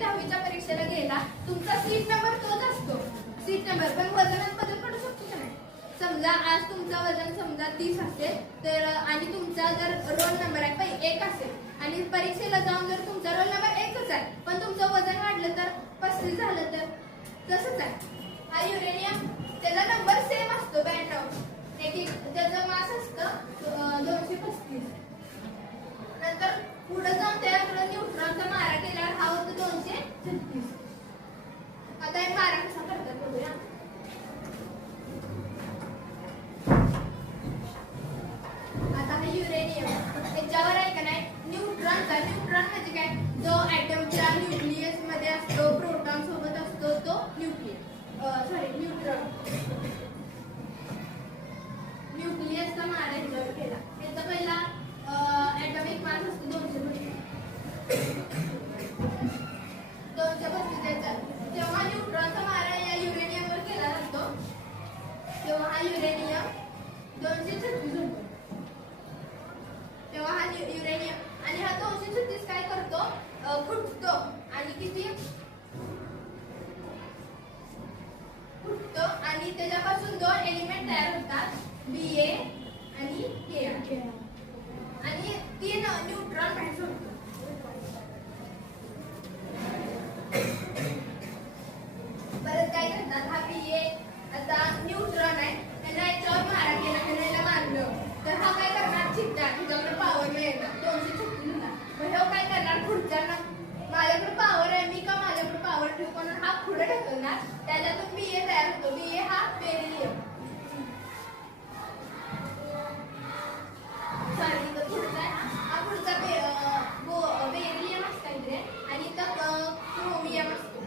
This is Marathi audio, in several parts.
10वीच्या परीक्षेला गेला, तुमचा सीट नंबर तोच असतो, सीट नंबर, पण वजनात बदल पडू शकतो का नाही? समजा आज तुमचा वजन समजा 30 असेल तर आणि तुमचा जर रोल नंबर आहे 1 असेल आणि परीक्षेला जाऊन जर तुमचा रोल नंबर 1च आहे पण तुमचं वजन वाढलं तर 35 झालं तर तसंच आहे. हा युरेनियम त्याचा नंबर सेम असतो बँड राऊंड, एक त्याचं मास असतं 235. नंतर पुढे जाऊन त्याकडे न्यूट्रॉनचा मारा केल्यावर हा होतो 236. आता हे मारा कसा करतात बघूया. आता हा युरेनियम त्याच्यावर आहे का नाही न्यूट्रॉनचा, न्यूट्रॉन म्हणजे काय, जो ॲटमच्या न्यूक्लियस मध्ये असतो, प्रोटॉन सोबत असतो तो न्यूट्रॉन. न्यूक्लियसचा मारा ह्याच्यावर केला. त्याचा पहिला ॲटॉमिक मास असतो 235. जेव्हा न्यूट्रॉनचा मारा या युरेनियमवर केला जातो तेव्हा हा युरेनियम 236 होतो. तेव्हा हा युरेनियम आणि हा 236 काय करतो, फुटतो आणि किती फुटतो आणि त्याच्यापासून 2 एलिमेंट तयार होतात, Ba आणि Ka आणि 3 न्यूट्रॉन बाहेर सोडतो. परत काय करतात, हा Ba आता न्यूट्रॉन आहे त्याला याच्यावर मारा केला, त्याला मारलं तर हा काय करणार, चिकटार, तुझ्याकडे पॉवर नाही येणार, 236 होणार. मग हे काय करणार, पुढच्याला माझ्याकडे पॉवर आहे, मी का माझ्याकडे पॉवर ठेवू, म्हणून हा पुढे ढकलणार, त्याच्यातून Ba तयार होतो. Ba हा बेरिलियम, सॉरी इथं पुढचा आहे हा पुढचा बेरिलियम असतो इथे आणि इथं क्रोमियम असतो.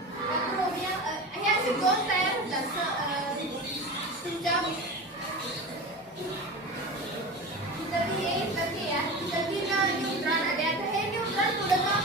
क्रोमियम हे असे 2 तयार होतात तुमच्या इथं Ba इथं Ka, इथं 3 न्यूट्रॉन आले. आता हे न्यूट्रॉन पुढे जाऊन